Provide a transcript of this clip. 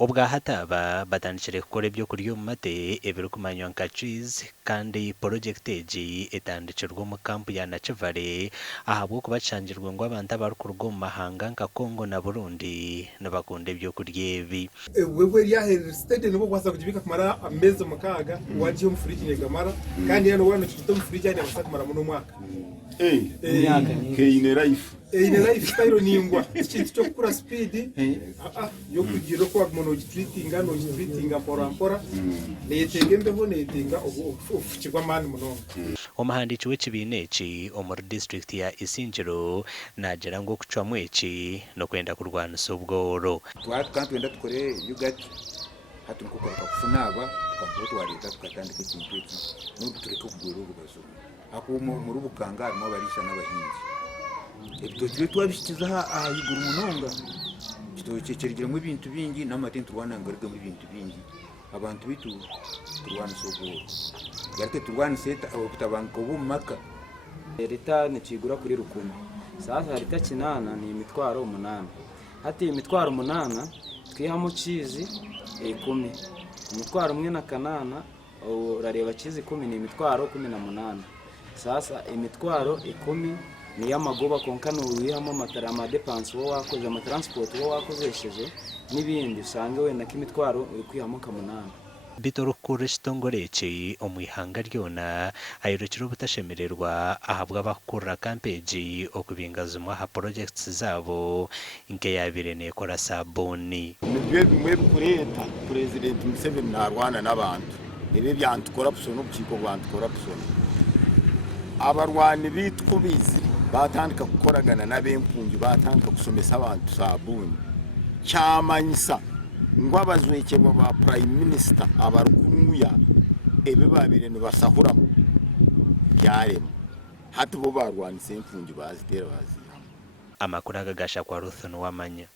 Obwahataba batandikire gukora ibyo kurya mu mate ebiri kumanywa nka cheese kandi project egi etandikirwa mu kampu ya Nakivale ahabwo kubacangirwa ngo abantu abarukuruga mu mahanga nka Congo na Burundi nabakunda ibyo kurya ebi wewe yaherera state nibo kwasa kujibika kumara amezi mukaga wagiye mu fridge nyegamara kandi yano wano kito mu fridge yani abasaka mara mu mwaka imyaka ni life ine life style ningwa ikintu cyo kura speed yo kugira ko agmono gitreatinga no gitreatinga pora neyetegembeho neyetinga ufukirwa mani muno omuhandiki w'ekibineki omuri district ya Isingiro nagira ngo kucwamwe eki no kwenda kurwanisa obworo twatwenda tukore yogurt hatunukukora kufunaba tukambuto waleta tukatandika ikintu eki n'utureka obworo bugazo akumo muri bukanga harimo abarisha n'abahinzi ebitoki twabishikiza ahiguru munonga kitoki cyerigiramo ibintu bingi n'amatintu rwanangarigamo ibintu bingi abantu bitu kurwanisa obworo yarite turwanise okutabanka obumaka leta nikigura kuri 10 sasa leta kinana ni imitwaro 8 hati imitwaro 8 twihamo chizi 10 imitwaro 1 na kanana urareba chizi 10 ni imitwaro 18 sasa imitwaro 10 ni yamagoba konkano urihamo amatara ama depense wo wakoze ama transport wo wakozesheje nibindi usange we nakimitwaro kwihamo kamunana bitoro kurishitongoreke omwihanga ryona ayirukiro butashemererwa ahabwa bakura campaign okubingazumwa ha projects zabo nke yabirene kora saboni nibyo bimwe bikureta president Museveni narwana n'abantu ibi byantu corruption n'ubukiko bwantu corruption abarwani bitkubizi batandika gukoragana n'abempungi batandika gusomesa abantu sabuni cyamanyisa ngo abazwekerwa ba prime minister abarukumuya ebe babire no basahura byarema hati bo barwanise impungi bazitera bazira amakuru agagasha kwa Ruth no wamanya